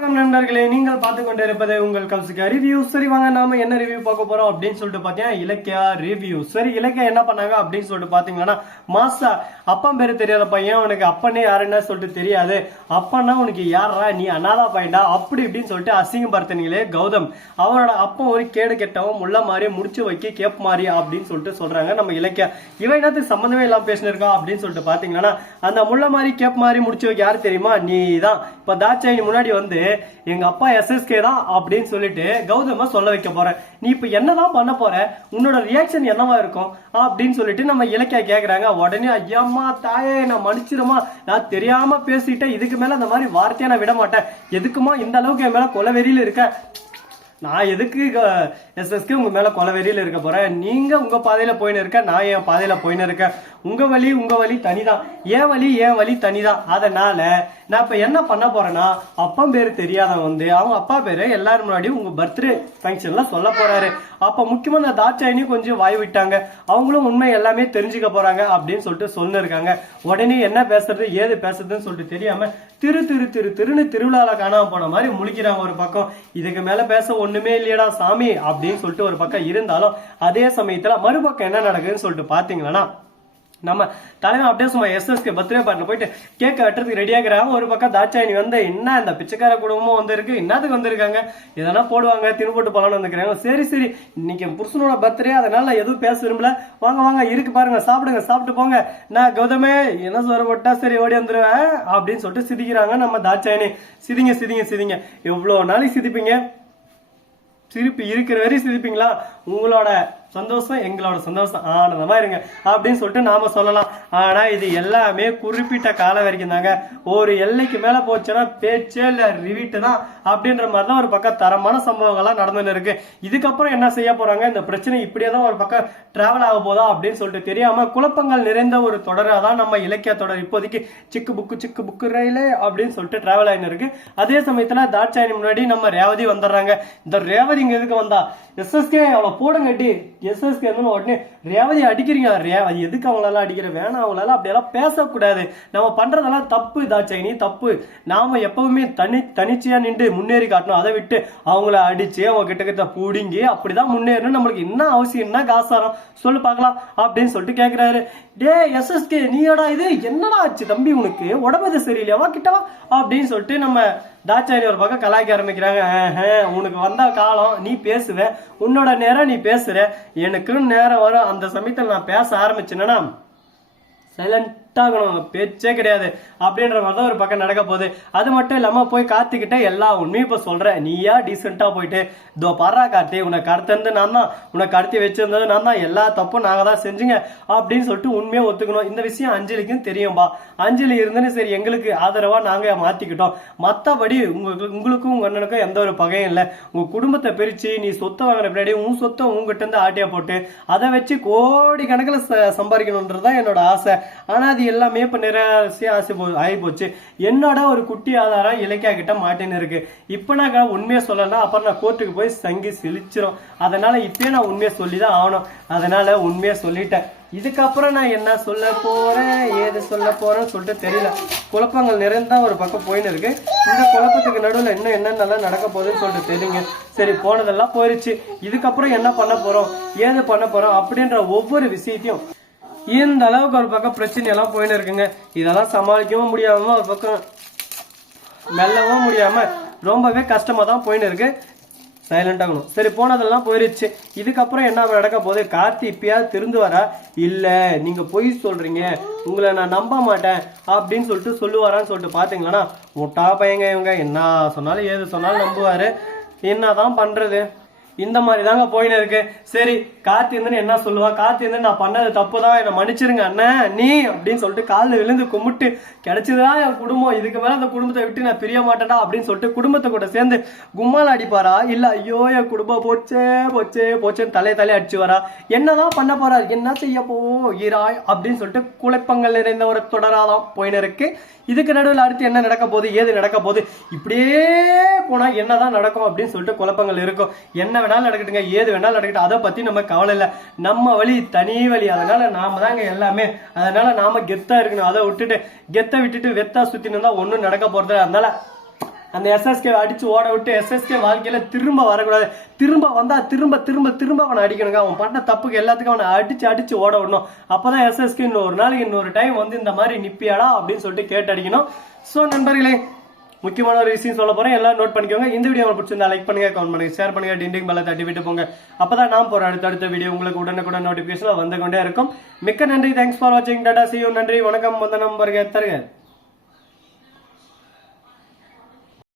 வணக்கம் நண்பர்களே, நீங்கள் பார்த்து கொண்டு இருப்பது உங்கள் கௌசிகா ரிவ்யூ. சரி வாங்க, நாம என்ன ரிவ்யூ பார்க்க போறோம் அப்படின்னு சொல்லிட்டு பாத்தீங்கன்னா இலக்கியா ரிவ்யூ. சரி, இலக்கியா என்ன பண்ணாங்க அப்படின்னு சொல்லிட்டு பாத்தீங்கன்னா, மாசா அப்பா பேரு தெரியாத பையன், உனக்கு அப்பனே யாருன்னு சொல்லிட்டு தெரியாது, அப்பன்னா உனக்கு யாரா, நீ அனாதா பையன்டா அப்படி இப்படின்னு சொல்லிட்டு அசிங்கப்படுத்தினீங்களே கௌதம். அவனோட அப்பா ஒரு கேடு கெட்டவன், முள்ள மாதிரி முடிச்சு வைக்க கேப் மாதிரி அப்படின்னு சொல்லிட்டு சொல்றாங்க நம்ம இலக்கியா. இவன் என்னத்துக்கு சம்பந்தமே இல்லாம பேசினிருக்கான் அப்படின்னு சொல்லிட்டு பாத்தீங்கன்னா, அந்த முள்ள மாதிரி கேப் மாதிரி முடிச்சு வைக்க யாரு தெரியுமா, நீ தான். இப்ப தாட்சாயினி முன்னாடி வந்து எங்க அப்பா எஸ்எஸ்கே தான் அப்படின்னு சொல்லிட்டு கௌதம சொல்ல வைக்க போற, நீ இப்ப என்னதான் பண்ண போற, உன்னோட ரியாக்ஷன் என்னவா இருக்கும் அப்படின்னு சொல்லிட்டு நம்ம இலக்கியா கேக்குறாங்க. உடனே ஐயம்மா தாயே, நான் மன்னிச்சிருமா, நான் தெரியாம பேசிட்டேன், இதுக்கு மேல அந்த மாதிரி வார்த்தையை நான் விட மாட்டேன், எதுக்குமா இந்த அளவுக்கு என் மேல கொலவெறியில இருக்க, நான் எதுக்கு எஸ்எஸ்கே உங்க மேல கொலவெறியில இருக்க போறேன், நீங்க உங்க பாதையில போயின்னு இருக்க, நான் என் பாதையில போயின்னு இருக்கேன், உங்க வழி தனிதான், என் வழி தனிதான். அதனால நான் இப்ப என்ன பண்ண போறேன்னா, அப்பா பேரு தெரியாதவன் வந்து அவங்க அப்பா பேரு எல்லாரும் முன்னாடியும் உங்க பர்த்டே ஃபங்க்ஷன்ல சொல்ல போறாரு. அப்ப முக்கியமா இந்த தாட்சாயினியும் கொஞ்சம் வாய் விட்டாங்க, அவங்களும் உண்மை எல்லாமே தெரிஞ்சுக்க போறாங்க அப்படின்னு சொல்லிட்டு சொல்லிருக்காங்க. உடனே என்ன பேசுறது ஏது பேசுறதுன்னு சொல்லிட்டு தெரியாம திருன்னு திருவிழால காணாம போன மாதிரி முழிக்கிறாங்க ஒரு பக்கம். இதுக்கு மேல பேச ஒண்ணுமே இல்லையடா சாமி அப்படின்னு சொல்லிட்டு ஒரு பக்கம் இருந்தாலும், அதே சமயத்துல மறுபக்கம் என்ன நடக்குதுன்னு சொல்லிட்டு பாத்தீங்கன்னா, நம்ம தலைவன் அப்படியே சும்மா எஸ்எஸ்கே பர்த்டே பார்ட்டில போயிட்டு கேட்க வெட்டுறதுக்கு ரெடியாகிறாங்க. ஒரு பக்கம் தாட்சாயினி வந்து என்ன இந்த பிச்சைக்கார குடும்பமும் வந்திருக்கு, என்னத்துக்கு வந்திருக்காங்க, எதனா போடுவாங்க தின்னு போட்டு போலான்னு வந்துக்கிறாங்க. சரி இன்னைக்கு புருஷனோட பர்த்டே, அதனால எதுவும் பேச விரும்பல, வாங்க இருக்கு பாருங்க, சாப்பிட்டு போங்க, நான் கௌதமே என்ன சொல்ற போட்டா சரி ஓடி வந்துருவேன் அப்படின்னு சொல்லிட்டு சிரிக்கிறாங்க நம்ம தாட்சாயினி. சிரிங்க எவ்வளவு நாளைக்கு சிரிப்பீங்க, சிரிப்பு இருக்கிற வரையும் சிரிப்பீங்களா, உங்களோட சந்தோஷம் எங்களோட சந்தோஷம், ஆனந்தமா இருங்க அப்படின்னு சொல்லிட்டு நாம சொல்லலாம். ஆனா இது எல்லாமே குறிப்பிட்ட காலம் வரைக்கும் தாங்க, ஒரு எல்லைக்கு மேல போச்சுன்னா பேச்சே இல்ல, ரிவீட்டு தான் அப்படின்ற மாதிரிதான் ஒரு பக்கம் தரமான சம்பவங்கள்லாம் நடந்துன்னு இருக்கு. இதுக்கப்புறம் என்ன செய்ய போறாங்க, இந்த பிரச்சனை இப்படியே தான் ஒரு பக்கம் டிராவல் ஆக போதா அப்படின்னு சொல்லிட்டு தெரியாம குழப்பங்கள் நிறைந்த ஒரு தொடராதான் நம்ம இலக்கிய தொடர் இப்போதைக்கு சிக்கு புக்கு ரயிலே அப்படின்னு சொல்லிட்டு டிராவல் ஆயின்னு இருக்கு. அதே சமயத்துல தாட்சாயினி முன்னாடி நம்ம ரேவதி வந்துடுறாங்க. இந்த ரேவதி இங்க எதுக்கு வந்தா, எஸ்எஸ்கே அவளை போடுங்கட்டி, எஸ்எஸ்கே உடனே ரேவதி அடிக்கிறீங்க, ரேவதி எதுக்கு அவங்களால அடிக்கிற, வேணாம் அவங்களால அப்படியெல்லாம் பேசக்கூடாது, நம்ம பண்றதெல்லாம் தப்பு தாட்சாயினி தப்பு, நாம எப்பவுமே தனிச்சையா நின்று முன்னேறி காட்டணும், அதை விட்டு அவங்கள அடிச்சு அவங்க கிட்ட பூடிங்கி அப்படிதான் முன்னேறணும், நம்மளுக்கு என்ன அவசியம், என்ன காசாரம் சொல்லு பாக்கலாம் அப்படின்னு சொல்லிட்டு கேக்குறாரு. டே எஸ்எஸ்கே நீயோட இது என்னடா ஆச்சு தம்பி, உனக்கு உடம்பு சரியில்லையாவா, கிட்டவா அப்படின்னு சொல்லிட்டு நம்ம தாட்சாயினி ஒரு பக்கம் கலாய்க்க ஆரம்பிக்கிறாங்க. உனக்கு வந்த காலம் நீ பேசுவ, உன்னோட நேரம் நீ பேசுற, எனக்குன்னு நேரம் வரும், அந்த சமயத்தில் நான் பேச ஆரம்பிச்சேன்னா சைலண்டாகணும், பேச்சே கிடையாது அப்படின்ற மாதிரிதான் ஒரு பக்கம் நடக்க போகுது. அது மட்டும் இல்லாம போய் கார்த்திகிட்ட எல்லா உண்மையும் இப்ப சொல்றேன், நீயா டீசெண்டா போயிட்டு இதோ பாரா கார்த்தி, உனக்கு அடுத்திருந்து நான் தான், உனக்கு அடுத்து வச்சிருந்தது நான் தான், எல்லா தப்பும் நாங்க தான் செஞ்சுங்க அப்படின்னு சொல்லிட்டு உண்மையை ஒத்துக்கணும். இந்த விஷயம் அஞ்சலிக்கும் தெரியும்பா, அஞ்சலி இருந்துன்னு சரி எங்களுக்கு ஆதரவா நாங்க மாத்திக்கிட்டோம், மத்தபடி உங்களுக்கும் உங்க அண்ணனுக்கும் எந்த ஒரு பகையும் இல்லை, உங்க குடும்பத்தை பிரிச்சு நீ சொத்தை வாங்கின பின்னாடி உன் சொத்தை உங்ககிட்ட இருந்து ஆட்டியா போட்டு அதை வச்சு கோடி கணக்கில் சம்பாதிக்கணும்ன்றதுதான் என்னோட ஆசை. ஆனா அது எல்லாமே இப்ப நிறைய ஆசை ஆகி போச்சு. என்னோட ஒரு குட்டி ஆதாரம் இலக்கியா கிட்ட மாட்டேன்னு இருக்கு. இப்ப நான் உண்மையை சொல்லலாம், அப்புறம் நான் கோர்ட்டுக்கு போய் சங்கி சிலிச்சிரும், அதனால இப்பயே நான் உண்மையை சொல்லிதான் ஆகணும், அதனால உண்மையை சொல்லிட்டேன். இதுக்கப்புறம் நான் என்ன சொல்ல போறேன் ஏது சொல்ல போறேன்னு சொல்லிட்டு தெரியல, குழப்பங்கள் நிறைந்தா ஒரு பக்கம் போயின்னு இருக்கு. இந்த குழப்பத்துக்கு நடுவில் இன்னும் என்னென்னலாம் நடக்க போகுதுன்னு சொல்லிட்டு தெரியுங்க. சரி போனதெல்லாம் போயிருச்சு, இதுக்கப்புறம் என்ன பண்ண போறோம் ஏது பண்ண போறோம் அப்படின்ற ஒவ்வொரு விஷயத்தையும் இந்த அளவுக்கு ஒரு பக்கம் பிரச்சனை எல்லாம் போயின்னு இருக்குங்க. இதெல்லாம் சமாளிக்கவும் முடியாம ஒரு பக்கம் மெல்லவும் முடியாம ரொம்பவே கஷ்டமா தான் போயின்னு இருக்கு. சைலண்ட் ஆகணும். சரி போனதெல்லாம் போயிருச்சு, இதுக்கப்புறம் என்ன நடக்க போகுது, கார்த்தி இப்பயாவது திருந்து வரா, இல்ல நீங்க பொய் சொல்றீங்க, உங்களை நான் நம்ப மாட்டேன் அப்படின்னு சொல்லிட்டு சொல்லுவாரான்னு சொல்லிட்டு பாத்தீங்கன்னா, முட்டா பையங்க இவங்க, என்ன சொன்னாலும் ஏது சொன்னாலும் நம்புவாரு, என்னதான் பண்றது, இந்த மாதிரி தாங்க போயின்னு இருக்கு. சரி கார்த்தி இருந்து என்ன சொல்லுவா, கார்த்தி இருந்து நான் பண்ணது தப்புதான், என்ன மன்னிச்சிருங்க அண்ணன் நீ அப்படின்னு சொல்லிட்டு காலில் விழுந்து கும்பிட்டு, கிடைச்சதுதான் என் குடும்பம், இதுக்கு மேல அந்த குடும்பத்தை விட்டு நான் பிரிய மாட்டேன்டா அப்படின்னு சொல்லிட்டு குடும்பத்தை கூட சேர்ந்து கும்மால் அடிப்பாரா, இல்ல ஐயோ என் குடும்பம் போச்சேன்னு தலையை அடிச்சு வரா, என்னதான் பண்ண போறாரு, என்ன செய்ய போகிறாய் அப்படின்னு சொல்லிட்டு குழப்பங்கள் நிறைந்த ஒரு தொடராதான் போயின்னு இருக்கு. இதுக்கு நடுவில் அடுத்து என்ன நடக்க போகுது ஏது நடக்க போகுது, இப்படியே போனா என்னதான் நடக்கும் அப்படின்னு சொல்லிட்டு குழப்பங்கள் இருக்கும். என்ன வேணாலும் நடக்கட்டுங்க, ஏது வேணாலும் நடக்கட்டும், அதை பத்தி நம்ம கவலை இல்லை, நம்ம வழி தனி வழி, அதனால நாம தாங்க எல்லாமே, அதனால நாம கெத்தா இருக்கணும், அதை விட்டுட்டு கெத்த விட்டுட்டு வெத்தா சுத்தின்னு தான் ஒன்னும் நடக்க போறது. அதனால அந்த எஸ்எஸ்கே அடிச்சு ஓட விட்டு எஸ்எஸ்கே வாழ்க்கையில திரும்ப வரக்கூடாது. திரும்ப வந்தா திரும்ப திரும்ப திரும்ப அவனை அடிக்கணுங்க. அவன் பண்ண தப்புக்கு எல்லாத்துக்கும் அவனை அடிச்சு அடிச்சு ஓட விடணும். அப்பதான் எஸ்எஸ்கே இன்னொரு நாளைக்கு இன்னொரு டைம் வந்து இந்த மாதிரி நிப்பியாடா அப்படின்னு சொல்லிட்டு கேட்டு அடிக்கணும். சோ நண்பர்களே, முக்கியமான ஒரு விஷயம் சொல்ல போறேன், எல்லாம் நோட் பண்ணிக்கோங்க. இந்த வீடியோ உங்களுக்கு பிடிச்சிருந்தா லைக் பண்ணுங்க, கமெண்ட் பண்ணுங்க, ஷேர் பண்ணுங்க, டிண்டிங் பெல்லை தட்டி விட்டு போங்க. அப்பதான் நான் போற அடுத்த வீடியோ உங்களுக்கு உடனுக்குடன் நோட்டிபிகேஷன் வந்து கொண்டே இருக்கும். மிக்க நன்றி, தேங்க்ஸ் ஃபார் வாட்சிங், டாடா, see you, நன்றி, வணக்கம், வந்தனம், வருக, தருக.